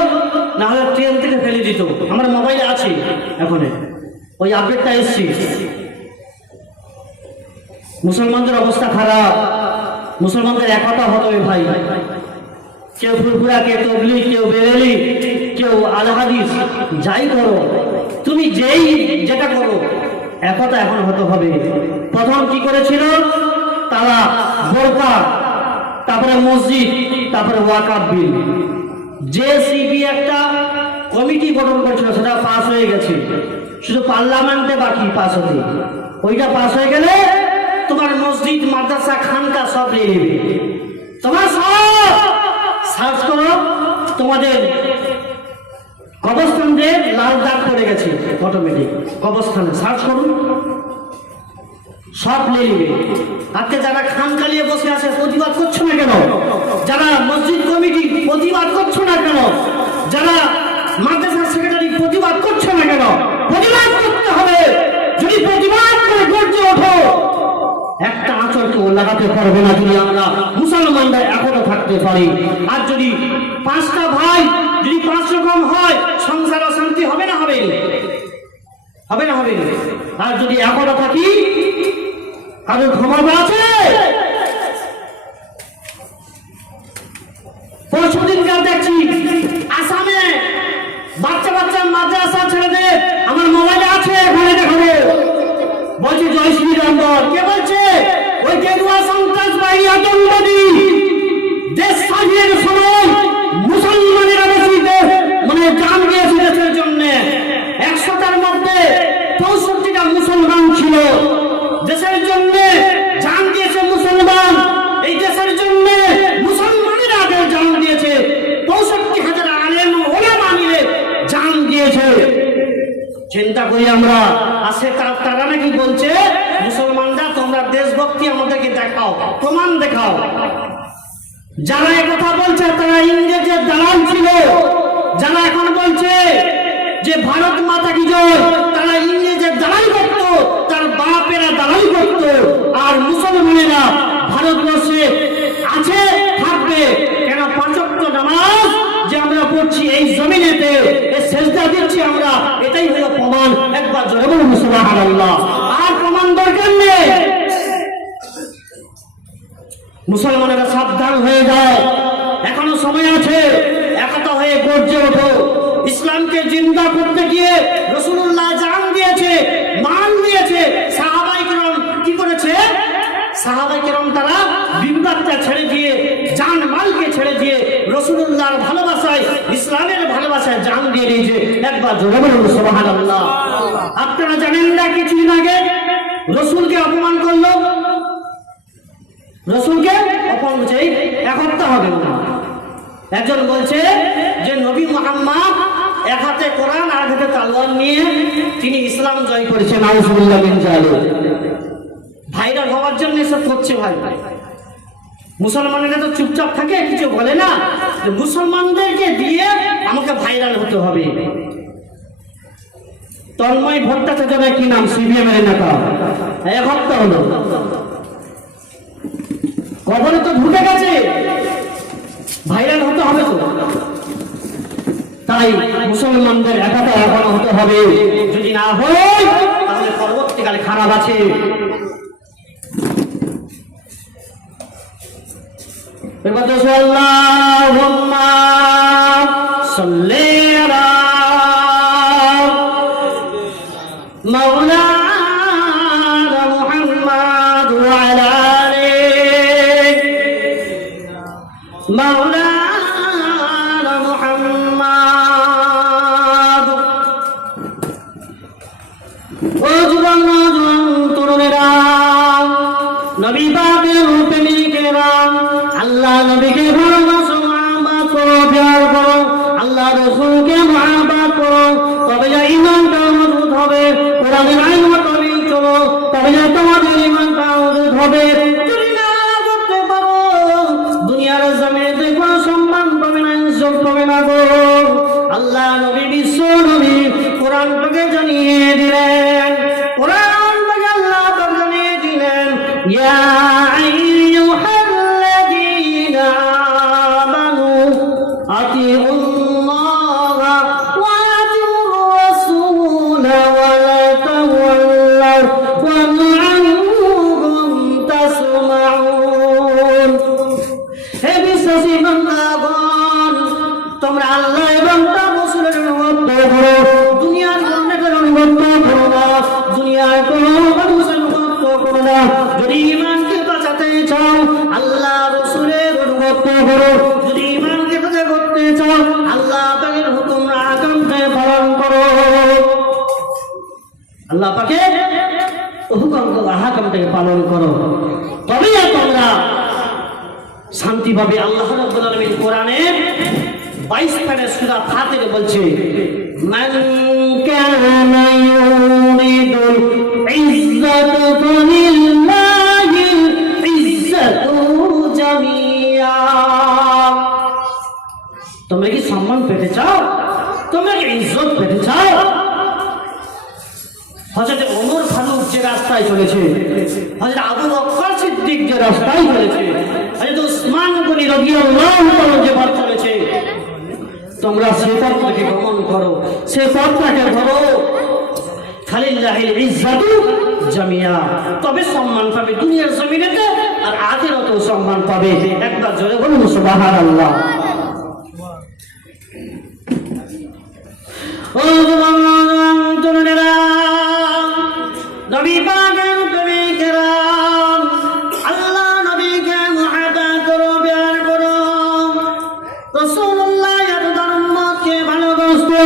না হলে ট্রেন থেকে ফেলে দিত। আমার মোবাইলে আছে এখন ওই আপডেটটা এসছে। মুসলমানদের অবস্থা খারাপ, মুসলমানদের একতা হতে হবে ভাই। কেউ ফুরফুরা, কেউ তবলিগ, কেউ বেরেলি, কেউ আল হাদিস, যাই করো তুমি, যেটা করো একতা এখন হতে হবে। প্রথম কি করেছিল? তারা বোরকা, তারপরে মসজিদ, তারপরে ওয়াকাফ বিল। জেসিবি একটা কমিটি গঠন করেছিল, সেটা পাস হয়ে গেছে, শুধু পার্লামেন্টে বাকি পাস হতে। ওইটা পাস হয়ে গেলে তোমার মসজিদ, মাদ্রাসা, খানকা সব নিয়ে নেবে। তোমার সব সার্চ করো, তোমাদের কবরস্থানে লাল দাগ পড়ে গেছে, অটোমেটিক কবরস্থানে সার্চ করুন, সব নিয়ে নেবে। আজকে যারা খানকা নিয়ে বসে আছে প্রতিবাদ করছো না কেন? যারা মসজিদ কমিটি প্রতিবাদ করছো না কেন? যারা মাদ্রাসার সেক্রেটারি প্রতিবাদ করছো না কেন? প্রতিবাদ করতে হবে। যদি প্রতিবাদ করে গর্জে ওঠো, একটা আঁচড়কে লাগাতে পারবে না যদি আমরা মুসলমানরা এখনো থাকতে পারি। আর যদি 5টা ভাই যদি 5 রকম হয়, সংসার অশান্তি হবে না? হবে না? হবে। আর যদি এখনো থাকি, কারোর ক্ষমতা আছে? পরশুদিনকার দেখছি আসামে বাচ্চা মাদ্রাসা ছেড়ে, আমার মোবাইলে আছে, এখানে দেখাবো। বলছে জয় শ্রীরাম বল। কে বলছে? ওই গেরুয়া সন্ত্রাস বাহিনী আতঙ্কবাদী। দেশ স্বাধীনের সময় মুসলমানেরা বেশি জান দিয়েছে দেশের জন্য। 100টার মধ্যে 65টা মুসলমান ছিল। দেশের জন্য জান দিয়েছে মুসলমান। এই দেশের জন্য মুসলমানেরা আগে জান দিয়েছে। 65,000 আলেম ওলামা মিলে জান দিয়েছে। চিন্তা করি আমরা। আসে তারা নাকি বলছে মুসলমানরা তোমরা দেশভক্তি আমাদেরকে দেখাও, প্রমাণ দেখাও। যারা একথা বলছে তারা ইংরেজের দালাল ছিল। যারা এখন বলছে যে ভারত মাতা কি জয়, তারা ইংরেজের দালাল করত, তার বাপেরা দালাল করত। আর মুসলমানেরা ভারতবর্ষে আছে, থাকবে। কেন? 5 ওয়াক্ত নামাজ যে আমরা পড়ছি এই জমিনেতে, এই সেজদা দিচ্ছি আমরা, এটাই হলো প্রমাণ। একবার জোরে বলুন সুবহানাল্লাহ। আর প্রমাণ দরকার নেই। মুসলমানেরা সাবধান হয়ে যায়, এখনো সময় আছে। একতা হয়ে গর্জে ওঠো। ইসলামকে জিন্দা করতে গিয়ে রাসূলুল্লাহ জান দিয়েছে, মান দিয়েছে। সাহাবায়ে কেরাম কি করেছে? সাহাবায়ে কেরাম তারা বিবাদটা ছেড়ে দিয়ে, জান মালকে ছেড়ে দিয়ে রাসূলুল্লাহর ভালোবাসায়, ইসলামের ভালোবাসায় জান দিয়ে দিয়েছে। একবার জোরে বলুন সুবহানাল্লাহ। আপনারা জানেন না কিছুদিন আগে রাসূলকে অপমান করলো, রাসূলকে অপমান করছে। এক হত্যা হবে না। একজন বলছে যে নবী মুহাম্মদ এক হাতে কোরআন আর এক হাতে তলোয়ার নিয়ে তিনি ইসলাম জয় করেছেন। নাউজুবিল্লাহ মিন জালিক। ভাইরাল হওয়ার জন্য এসব করছে। ভাই মুসলমানেরা তো চুপচাপ থাকে, কিছু বলে না। মুসলমানদেরকে দিয়ে আমাকে ভাইরাল হতে হবে। তন্ময় ভট্টাচার্যের কি নাম? সিপিএম এর নেতা। এক হত্যা হলো, কবরে তো ঢুকে গেছে, ভাইরাল হতে হবে তো। তাই মুসলমানদের একতা এখনো হতে হবে। যদি না হয় তাহলে পরবর্তীকালে খারাপ আছে। আল্লাহুম্মা সাল্লি আলা মাওলানা মুহাম্মদ ওয়া আলা আলি মাওলানা মুহাম্মদ। ও যুবক নওজোয়ান তরুণেরা, নবী পাকের প্রেমিকেরা, আল্লাহ নবীকে ভালোবাসো, মহব্বত করো, প্যার করো, আল্লাহ রাসূলকে মহব্বত করো, তবে যা ঈমানটা মজবুত হবে। কোরআনের আইন মোতাবেক চলো, তবে যা তোমাদের ঈমানটা মজবুত হবে। যদি না করতে পারো দুনিয়ার জমিনে কোনো সম্মান পাবে না, ইজ্জত পাবে না গো। আল্লাহ নবী বিশ্ব নবী কোরআন থেকে জানিয়ে দিলেন, কোরআন থেকে আল্লাহ জানিয়ে দিলেন, ইয়া আইয়ুহাল্লাযীনা আমানু আতিউল্লাহা ওয়া আতিউর রাসূলা ওয়া লা তাওয়াল্লাউ ওয়া লাআল্লাকুম তাসমাউন। হে বিশ্বাসী বান্দাগণ, তোমরা আল্লাহ এবং তার রাসূলের অনুগত্য করো, দুনিয়ার কোনো নেতার অনুগত্য করো না, দুনিয়ার কোনো মানুষের অনুগত্য করো না। যদি ঈমানকে বাঁচাতে চাও আল্লাহ রাসূলের অনুগত্য করো, যদি ঈমানকে তাজা করতে চাও আল্লাহ পাকের হুকুম আহকামকে পালন করো। আল্লাহ পাকের হুকুম আহকামকে পালন করো, তবেই তোমরা শান্তি পাবে। আল্লাহ রাব্বুল আলামিন কোরআনে 22 পারা সূরা ফাতিরে বলছে, মান কানা ইউরিদুল ইজ্জাতা ফালিল্লাহিল ইজ্জাতু জামিয়া। তোমরা কি সম্মান পেতে চাও? তোমরা কি ইজ্জত পেতে চাও? হযরত ওমর ফারুক যে রাস্তায় চলেছে, হযরত আবু বকর সিদ্দিক যে রাস্তায় চলেছে, হযরত উসমান গনি রাদিয়াল্লাহু তাআলা যে পথ চলেছে, তোমরা সে পথটাকে গমন করো, সে পথটাকে ধরো। ফালিল্লাহিল ইজ্জাতু জামিয়া, তবে সম্মান পাবে দুনিয়ার জমিনেতে আর আখিরাতেও সম্মান পাবে। একবার জোরে বলুন সুবহানাল্লাহ। ও তরুণেরা, নবী পাকের প্রেমিকেরা, আল্লাহ নবীকে মুহাব্বত করো, প্যার করো। রাসূলুল্লাহ তার উম্মতকে ভালোবাসতো,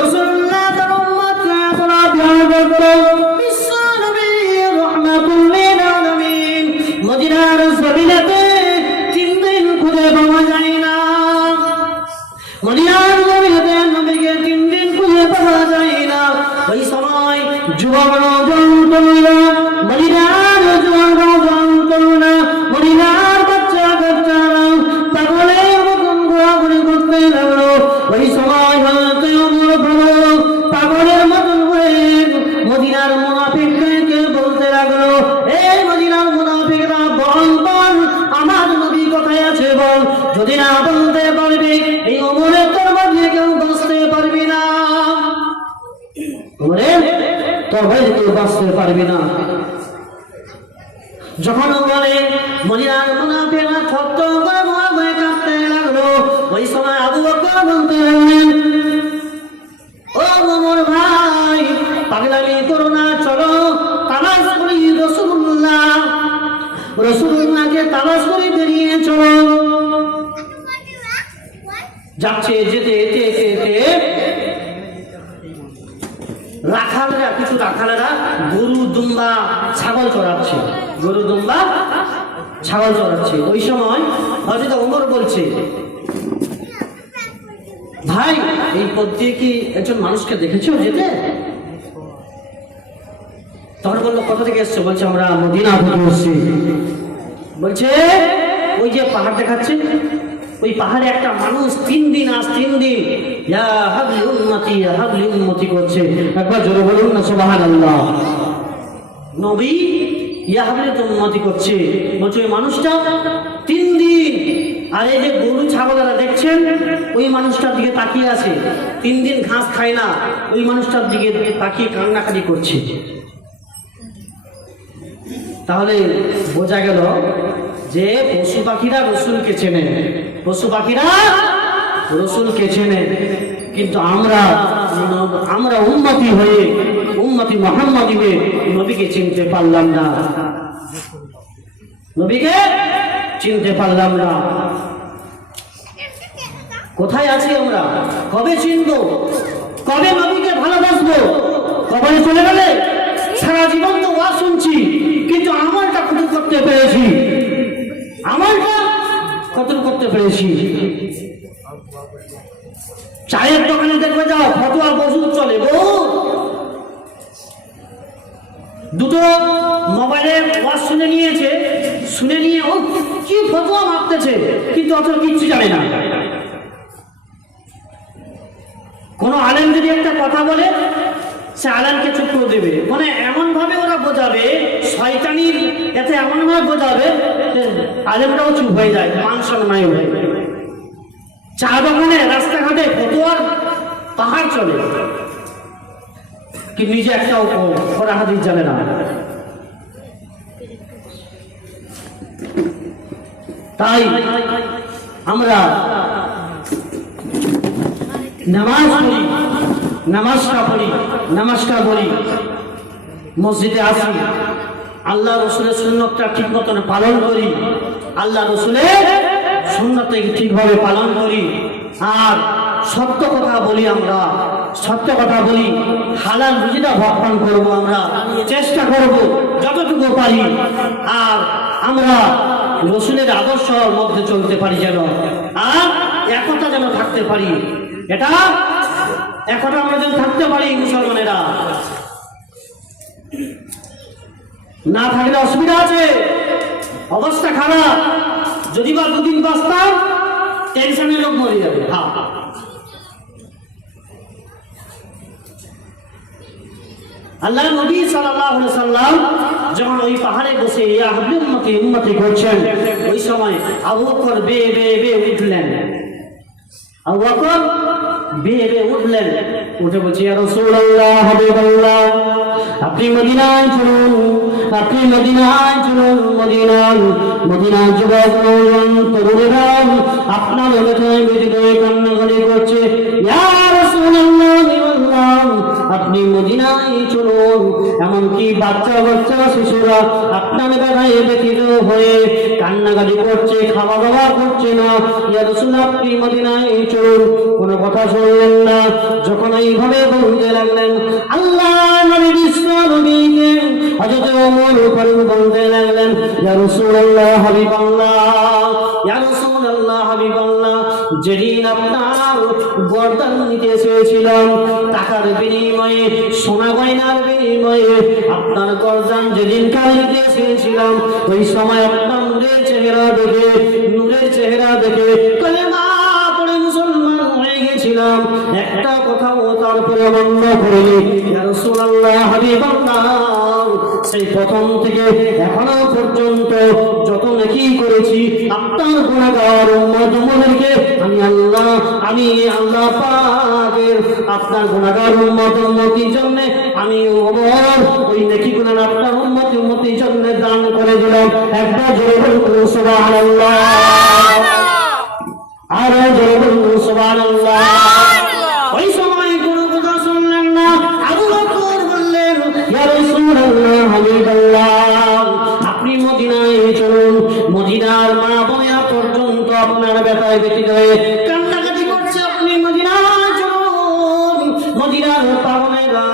রাসূলুল্লাহ তার উম্মতকে এতটা প্যার করতো। বিশ্ব নবী রাহমাতুল লিল আলামিন মদিনার জমিনেতে 3 দিন খুঁজে পাওয়া যায় না। মদিনার জমিনেতে নবীকে 3 দিন খুঁজে পাওয়া যায় না। ওই সময় যুবক তরুণরা, মদিনার যুবক তরুণরা, মদিনার বাচ্চা কাচ্চারা পাগলের মতন ঘোরাঘুরি করতে লাগলো। ওই সময় হযরত ওমর ফারুক পাগলের মতন হয়ে মদিনার মুনাফিকদেরকে বলতে লাগলো, এই মদিনার মুনাফিকরা, বল বল আমার নবী কোথায় আছে বল। যদি না বলতে পারবি এই ওমরের তরবারি দিয়ে কেউ বাঁচতে পারবি না, ওমরের তরবারি দিয়ে কেউ বাঁচতে পারবি না। যখন বলে মদিনার মুনাফিকরা থরথর করে ভয়ে কাঁপতে লাগলো, ওই সময় আবু বকর বলতে লাগলেন, ও ওমর ভাই, পাগলামি করো না, চলো তালাশ করি রাসূলুল্লাহকে তালাশ করে বেরিয়ে চলো। যাচ্ছে, যেতে যেতে যেতে রাখালেরা, কিছু রাখালেরা গরু দুম্বা ছাগল চড়াচ্ছে, গরু দুম্বা ছাগল চড়াচ্ছে। ওই সময় হযরত ওমর বলছে, ভাই এই পথ দিয়ে কি একজন মানুষকে দেখেছো যেতে? তখন বললো, কোথা থেকে এসছো? বলছে, আমরা মদিনা থেকে এসেছি। বলছে, ওই যে পাহাড় দেখাচ্ছে, ওই পাহাড়ে একটা মানুষ 3 দিন আজ 3 দিন ইয়া হাবলি উম্মতি ইয়া হাবলি উম্মতি করছে। একবার জোরে বলুন না সুবহানাল্লাহ। নবী ইয়া হাবলি উম্মতি করছে, বলছে ওই মানুষটা 3 দিন। আর এই যে গরু ছাগলেরা দেখছেন, ওই মানুষটার দিকে তাকিয়ে আছে, 3 দিন ঘাস খায় না, ওই মানুষটার দিকে তাকিয়ে কান্নাকাটি করছে। তাহলে বোঝা গেল যে পশু পাখিরা রসুলকে চেনে, পশু পাখিরা রসুলকে চেনে, কিন্তু আমরা উম্মতি হয়ে, উম্মতি মুহাম্মাদি হয়ে নবীকে চিনতে পারলাম না, নবীকে চিনতে পারলাম না। কোথায় আছি আমরা? কবে চিনবো? কবে নবীকে ভালোবাসবো? কবরে চলে গেলে সারা জীবন তো ওয়াজ শুনছি, কিন্তু আমলটা কত করতে পেরেছি? আমলটা কত করতে পেরেছি? চায়ের দোকানে দেখবে যাও, ফতোয়া বসু চলে, দুটো মোবাইলে ওয়াজ শুনে নিয়েছে, শুনে নিয়ে ও কি ফতোয়া মারতেছে, কিন্তু অত কিচ্ছু জানে না। কোনো আলেম যদি একটা কথা বলে সে আলেমকে চুপ করে দেবে, মানে এমন ভাবে ওরা বোঝাবে, শয়তানির এতে এমন ভাবে বোঝাবে আলেমটাও চুপ হয়ে যায়, মান সম্মান হয়ে যায়। চা দোকানে রাস্তাঘাটে ফতোয়ার পাহাড় চলে, কি নিজে একটাও ওরা হাদিস জানে না। তাই আমরা নামাজটা পড়ি, মসজিদে আসি, আল্লাহ রসুলের সুন্নতটা ঠিক মতন পালন করি, আল্লাহ রসুলের সুন্নতকে ঠিকভাবে পালন করি, আর সত্য কথা বলি, আমরা সত্য কথা বলি, হালাল রুজিটা ভক্ষণ করবো, আমরা চেষ্টা করব যতটুকু পারি, আর আমরা রসুলের আদর্শের মধ্যে চলতে পারি যেন, আর একতা যেন থাকতে পারি, এটা একতা আমরা যেন থাকতে পারি। মুসলমানেরা না থাকলে অসুবিধা আছে, অবস্থা খারাপ। যদি বা দুদিন বাঁচতাম টেনশনে লোক মরে যাবে। আল্লাহ নবী সাল্লাল্লাহু আলাইহি সাল্লাম যখন ওই পাহাড়ে বসে ইয়া হাবলি উম্মতি করছেন, ওই সময় আবু বকর বেয়ে উঠলেন। আবু বকর বেয়ে উঠলেন, উঠে বলছে ইয়া রাসূলুল্লাহ, হাবিবাল্লাহ, আপনি মদিনায় চলুন, আপনি মদিনায় চলুন। মদিনার যুবক তরুণেরা আপনার ব্যথায় ব্যথিত হয়ে কান্নাকাটি করছে। ইয়া রাসূলুল্লাহ, আপনি মদিনায় চলুন। এমনকি বাচ্চা শিশুরা আপনার ব্যথায় ব্যথিত হয়ে কান্নাকাটি করছে, খাওয়া দাওয়া করছে না। ইয়া রাসূলুল্লাহ, আপনি মদিনায় চলুন। কোনো কথা শুনলেন না। যখন এইভাবে বলতে লাগলেন, আল্লাহ নবী বিশ্ব নবীকে হযরত ওমর ফারুক বলতে লাগলেন, ইয়া রাসূলুল্লাহ, হাবিবাল্লাহ, ইয়া রাসূলুল্লাহ, হাবিবাল্লাহ, যেদিন আপনার গর্দান নিতে এসেছিলাম, টাকার বিনিময়ে, সোনা গয়নার বিনিময়ে আপনার গর্দান যেদিন নিতে এসেছিলাম, ওই সময় আপনার নূরের চেহারা দেখে কলেমা পড়ে মুসলমান হয়ে গেছিলাম। একটা কথাও তারপরে বন্ধ করিনি। ইয়া রাসূলুল্লাহ, হাবিবাল্লাহ, সেই প্রথম থেকে এখনো পর্যন্ত যত নেকি করেছি আপনার গুনাহগার উম্মতদেরকে আমি আল্লাহ পাকের আপনার গুনাহগার উম্মতির জন্য আমি ওই নেকিগুলো আপনার উম্মতির জন্য দান করে দিলাম। একবার জোরে বলুন সুবহানাল্লাহ, আর জোরে বলুন সুবহানাল্লাহ। ওই সময় কোনো কথা শুনলেন না। আবু বকর বললেন, ইয়া রাসূলুল্লাহ, হাবিবাল্লাহ, আপনি মদিনায় চলুন। মদিনার মা বোনেরা পর্যন্ত আপনার ব্যথায় ব্যথিত হয়ে কান্নাকাটি করছে, আপনি মদিনায় চলুন। মদিনার পাগলেরা,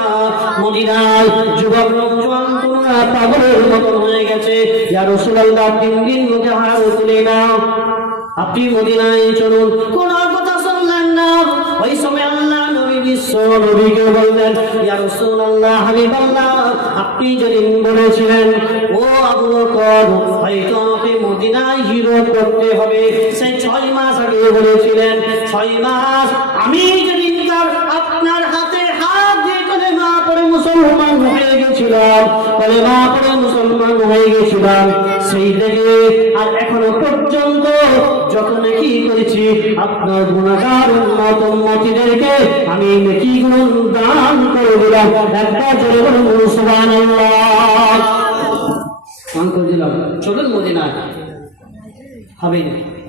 মদিনার যুবক নওজোয়ান তরুণরা পাগলের মতো হয়ে গেছে। ইয়া রাসূলুল্লাহ, দিন মুখে হাত তুলে না, আপনি মদিনায় চলুন। কোন কথা শুনলেন না। ওই সময় আল্লাহ নবী বিশ্ব নবীকে বললেন, ইয়া রাসূলুল্লাহ, হাবিবাল্লাহ, আপনি যেদিন বলেছিলেন, ও আবু বকর, হয়তো আমাকে মদিনায় হিজরত করতে হবে, সেই 6 মাস আগে বলেছিলেন। 6 মাস আমি যেদিনকার আপনার হাতে হাত দিয়ে কলেমা পড়ে মুসলমান হয়ে গেছিলাম, সেই থেকে আর এখনো পর্যন্ত যত নেকি করেছি আপনার গুনাহগার উম্মতদেরকে আমি নেকিগুলো দান করে দিলাম। একবার জোরে বলুন সুবহানাল্লাহ। দান করে দিলাম। চলুন মদিনায়, হবে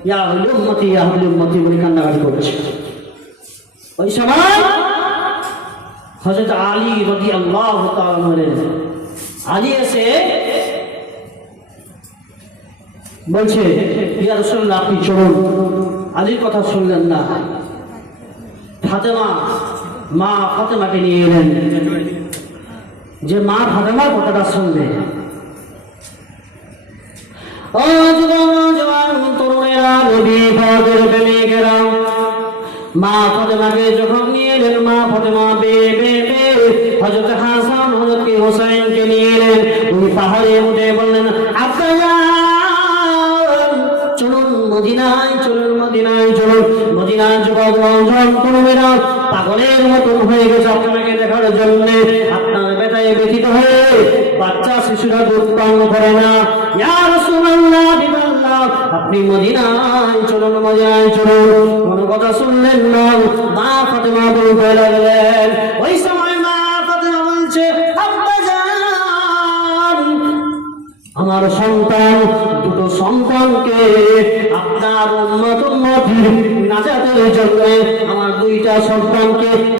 ইয়া আহলে উম্মতি, ইয়া আহলে উম্মতি বলে কান্নাকাটি করছে। ওই সময় হযরত আলী রাদিয়াল্লাহু তাআলা আলী এসে বলছে, ইয়া রাসূলুল্লাহ, আপনি চলুন। আলীর কথা শুনলেন না। ফাতেমা, মা ফাতেমাকে নিয়ে এলেন, যে মা ফাতেমার কথাটা শুনবে। ও জওয়ান তরুণেরা, নবী পাকের প্রেমিকেরা, মা ফাতেমাকে যখন নিয়ে এলেন, মা ফাতেমা হযরত হাসান হযরত হোসেনকে নিয়ে এলেন। উনি পাহাড়ে উঠে বললেন, আব্বা চলুন মদিনায়, চলুন মদিনায়, চলুন মদিনায়। যুবক তরুণেরা পাগলের মতন হয়ে গেছে আপনাকে দেখার জন্য। আপনার ব্যথায় ব্যথিত হয়ে বাচ্চা শিশুরা দুধ পান করে না। ইয়া রাসূলুল্লাহ, বিল্লাহ, আপনি মদিনায় চলুন, মদিনায় চলুন। কোনো কথা শুনলেন না। মা ফাতেমা বলতে লাগলেন, ওই সময় মা ফাতেমা বলছে, আব্বা জান, আমার সন্তান, দুটো সন্তানকে আপনার উম্মতের নাজাতের জন্য আমার দুইটা সন্তানকে